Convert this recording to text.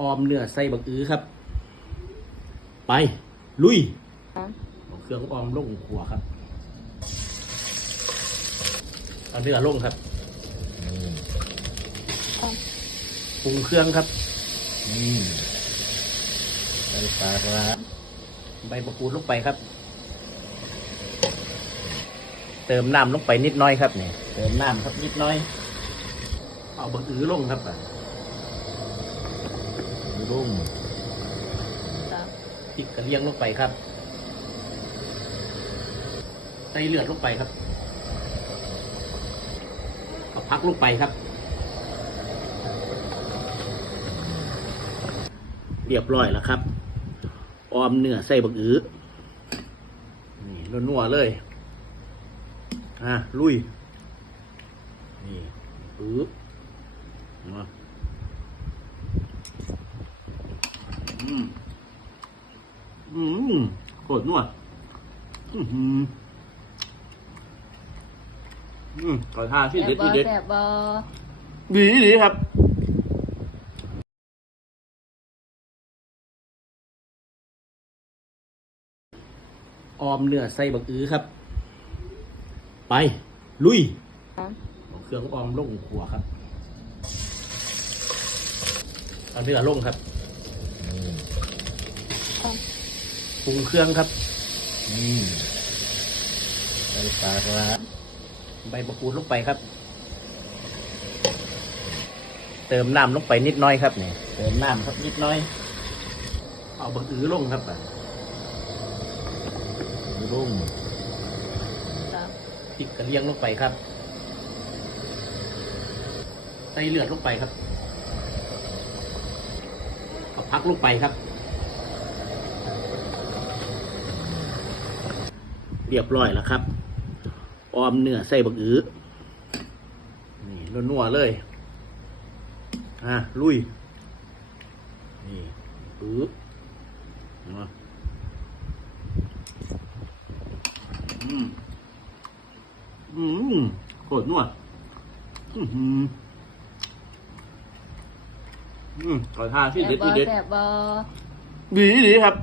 ออมเนื้อใส่บักอื้อครับ ไป ลุยเอาเครื่องออมลงหัวครับเอาเนื้อลงครับปรุงเครื่องครับอืมใส่ปลาร้าใบมะกรูดลงไปครับ เติมน้ำลงไปนิดหน้อยครับนี่เติมน้ำครับนิดหน้อย เอาบักอื้อลงครับอะ รุ่งพริกกระเลียงลงไปครับ ใส่เลือดลงไปครับเอาพักลงไปครับ เรียบร้อยแล้วครับ ออมเนื้อใส่บักอื้อนี่นัวๆเลยอะลุย นี่อื้อมาอืม อื มโคตรนัวอือหืออืมขอทาที่แซ่เด็บดบ่ที่เด็ดแซ่บบ่ดีดีครับออมเนื้อใส่บักอื้อครับ ไป ลุยเอาเครื่องออมลงหัวครับเอาเนื้อลงครับอืม ปรุงเครื่องครับอืมใส่ปลาร้าใบมะกรูดลงไปครับ เติมน้ำลงไปนิดหน้อยครับนี่เติมน้ำครับนิดหน้อย เอาบักอื้อลงครับอะรุ่งพริกกระเลียงลงไปครับใส่เลือดลงไปครับเอาพักลงไปครับ เรียบร้อยแล้วครับ ออมเนื้อใส่บักอื้อนี่นัวๆเลยอะลุย นี่อื้อมาอืม อืมโคตรนัวอือหืออืมขอทาที่แซ่เด็บดบ่ที่เด็ดแซ่บบ่ดีดีครับ